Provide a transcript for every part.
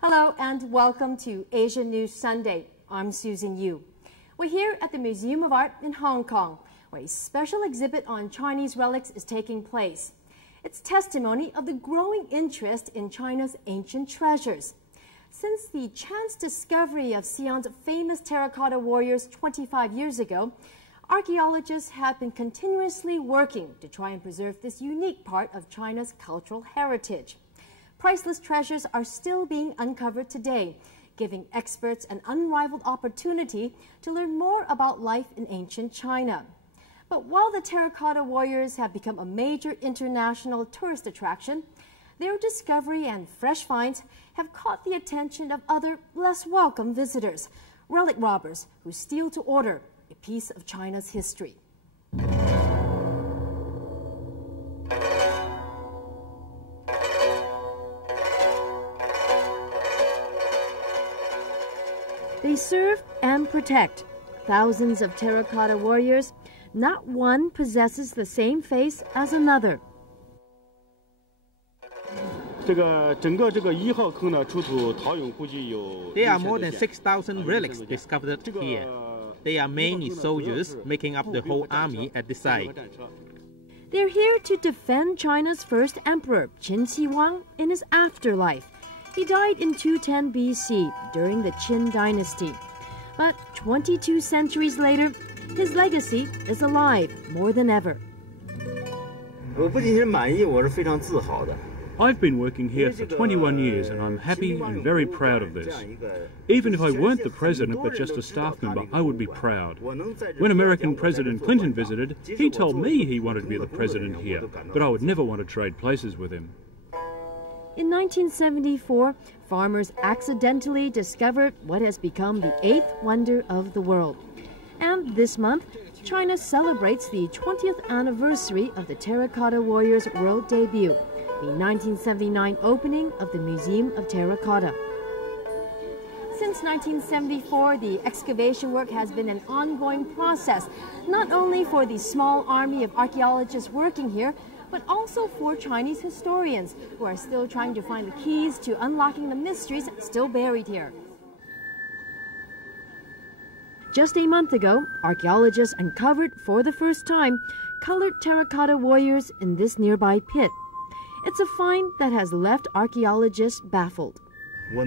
Hello and welcome to Asia News Sunday. I'm Susan Yu. We're here at the Museum of Art in Hong Kong, where a special exhibit on Chinese relics is taking place. It's testimony of the growing interest in China's ancient treasures. Since the chance discovery of Xi'an's famous Terracotta Warriors 25 years ago, archaeologists have been continuously working to try and preserve this unique part of China's cultural heritage. Priceless treasures are still being uncovered today, giving experts an unrivaled opportunity to learn more about life in ancient China. But while the Terracotta Warriors have become a major international tourist attraction, their discovery and fresh finds have caught the attention of other, less welcome visitors, relic robbers who steal to order a piece of China's history. They serve and protect thousands of terracotta warriors. Not one possesses the same face as another. There are more than 6,000 relics discovered here. They are mainly soldiers making up the whole army at the site. They're here to defend China's first emperor, Qin Shi Huang, in his afterlife. He died in 210 BC during the Qin dynasty. But 22 centuries later, his legacy is alive more than ever. I've been working here for 21 years and I'm happy and very proud of this. Even if I weren't the president but just a staff member, I would be proud. When American President Clinton visited, he told me he wanted to be the president here, but I would never want to trade places with him. In 1974, farmers accidentally discovered what has become the 8th wonder of the world. And this month, China celebrates the 20th anniversary of the Terracotta Warriors' world debut, the 1979 opening of the Museum of Terracotta. Since 1974, the excavation work has been an ongoing process, not only for the small army of archaeologists working here, but also for Chinese historians who are still trying to find the keys to unlocking the mysteries still buried here. Just a month ago, archaeologists uncovered for the first time colored terracotta warriors in this nearby pit. It's a find that has left archaeologists baffled. We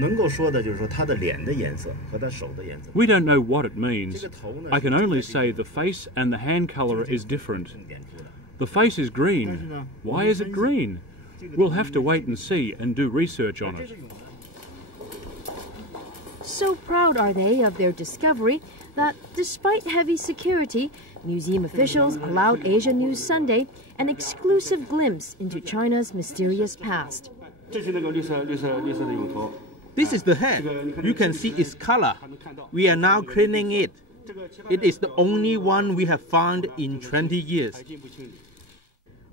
don't know what it means. I can only say the face and the hand color is different. The face is green. Why is it green? We'll have to wait and see and do research on it. So proud are they of their discovery that, despite heavy security, museum officials allowed Asia News Sunday an exclusive glimpse into China's mysterious past. This is the head. You can see its color. We are now cleaning it. It is the only one we have found in 20 years.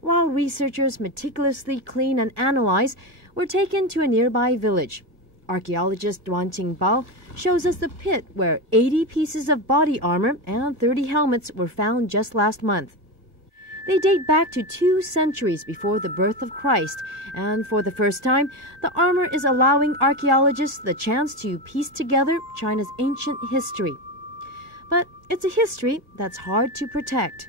While researchers meticulously clean and analyze, we're taken to a nearby village. Archaeologist Duan Qingbao shows us the pit where 80 pieces of body armor and 30 helmets were found just last month. They date back to 2 centuries before the birth of Christ, and for the first time, the armor is allowing archaeologists the chance to piece together China's ancient history. But it's a history that's hard to protect.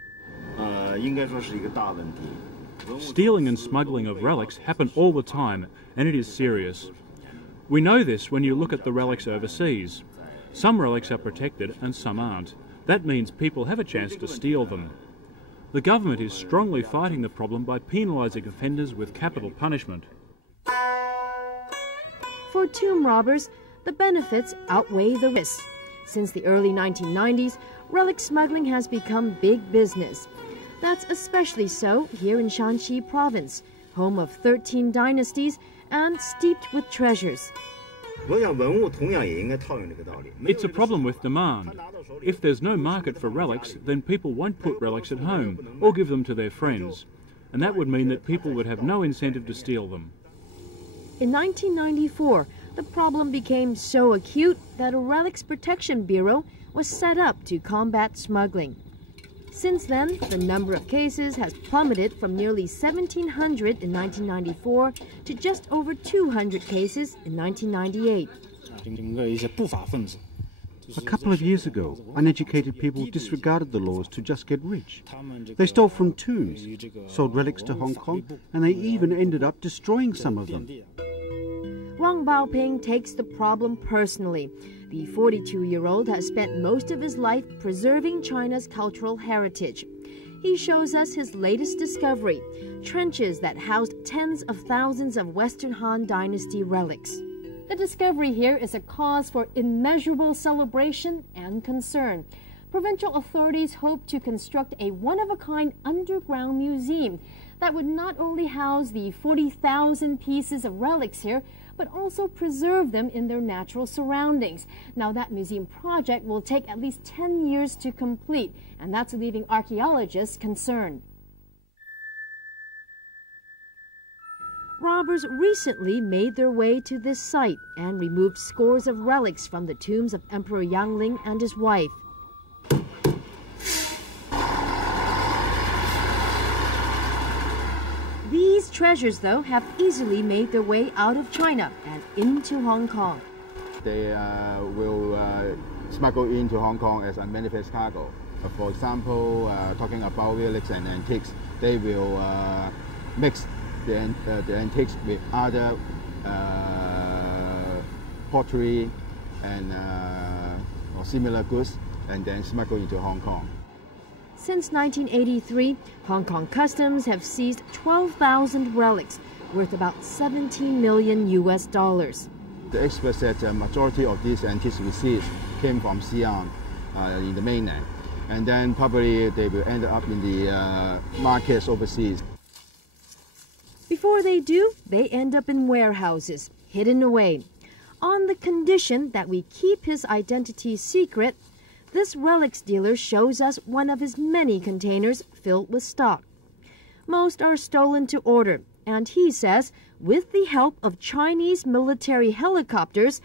Stealing and smuggling of relics happen all the time, and it is serious. We know this when you look at the relics overseas. Some relics are protected and some aren't. That means people have a chance to steal them. The government is strongly fighting the problem by penalising offenders with capital punishment. For tomb robbers, the benefits outweigh the risks. Since the early 1990s, relic smuggling has become big business. That's especially so here in Shanxi province, home of 13 dynasties and steeped with treasures. It's a problem with demand. If there's no market for relics, then people won't put relics at home or give them to their friends. And that would mean that people would have no incentive to steal them. In 1994, the problem became so acute that a Relics Protection Bureau was set up to combat smuggling. Since then, the number of cases has plummeted from nearly 1,700 in 1994 to just over 200 cases in 1998. A couple of years ago, uneducated people disregarded the laws to just get rich. They stole from tombs, sold relics to Hong Kong, and they even ended up destroying some of them. Wang Baoping takes the problem personally. The 42-year-old has spent most of his life preserving China's cultural heritage. He shows us his latest discovery, trenches that housed tens of thousands of Western Han Dynasty relics. The discovery here is a cause for immeasurable celebration and concern. Provincial authorities hope to construct a one-of-a-kind underground museum that would not only house the 40,000 pieces of relics here, but also preserve them in their natural surroundings. Now, that museum project will take at least 10 years to complete, and that's leaving archaeologists concerned. Robbers recently made their way to this site and removed scores of relics from the tombs of Emperor Yangling and his wife. These treasures, though, have easily made their way out of China and into Hong Kong. They will smuggle into Hong Kong as unmanifest cargo. For example, talking about relics and antiques, they will mix the antiques with other pottery and or similar goods, and then smuggle into Hong Kong. Since 1983, Hong Kong Customs have seized 12,000 relics worth about $17 million. The experts said the majority of these antiques receipts came from Xi'an in the mainland, and then probably they will end up in the markets overseas. Before they do, they end up in warehouses, hidden away. On the condition that we keep his identity secret, this relics dealer shows us one of his many containers filled with stock. Most are stolen to order, and he says, with the help of Chinese military helicopters,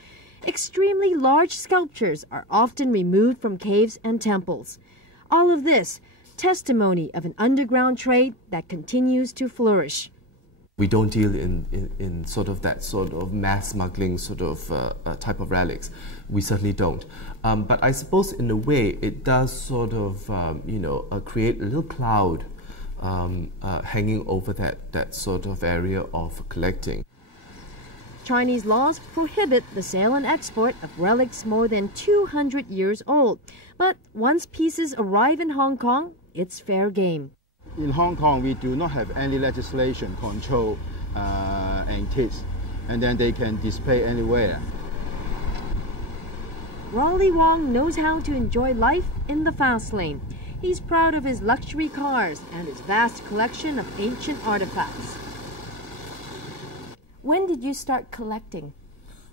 extremely large sculptures are often removed from caves and temples. All of this, testimony of an underground trade that continues to flourish. We don't deal in sort of that sort of mass smuggling sort of type of relics. We certainly don't. But I suppose in a way it does sort of, create a little cloud hanging over that sort of area of collecting. Chinese laws prohibit the sale and export of relics more than 200 years old. But once pieces arrive in Hong Kong, it's fair game. In Hong Kong, we do not have any legislation control antiques, and then they can display anywhere. Raleigh Wong knows how to enjoy life in the fast lane. He's proud of his luxury cars and his vast collection of ancient artifacts. When did you start collecting?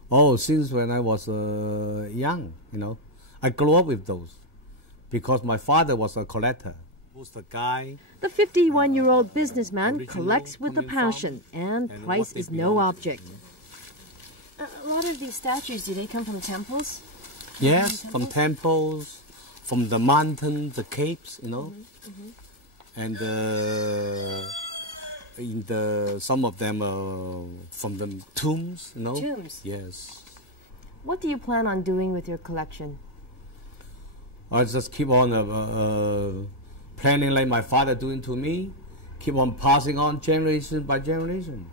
Oh, since when I was young, I grew up with those because my father was a collector. The guy. The 51-year-old businessman collects with a passion, and price is no object. A lot of these statues, do they come from temples? Yes, from temples, from the mountains, the capes, and some of them from the tombs, Tombs? Yes. What do you plan on doing with your collection? I just keep on planning like my father doing to me, keep on passing on generation by generation.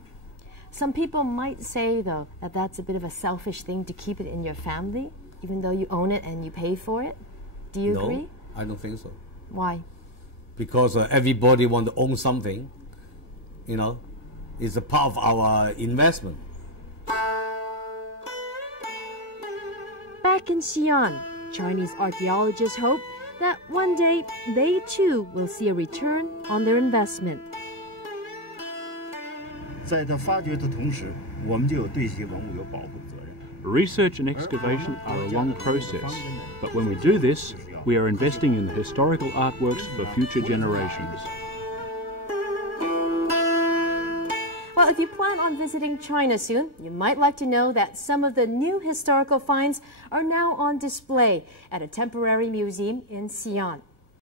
Some people might say, though, that that's a bit of a selfish thing to keep it in your family, even though you own it and you pay for it. Do you agree? No, I don't think so. Why? Because everybody wants to own something, it's a part of our investment. Back in Xi'an, Chinese archaeologists hope that one day they too will see a return on their investment. Research and excavation are a long process, but when we do this, we are investing in the historical artworks for future generations. Well, if you plan on visiting China soon, you might like to know that some of the new historical finds are now on display at a temporary museum in Xi'an.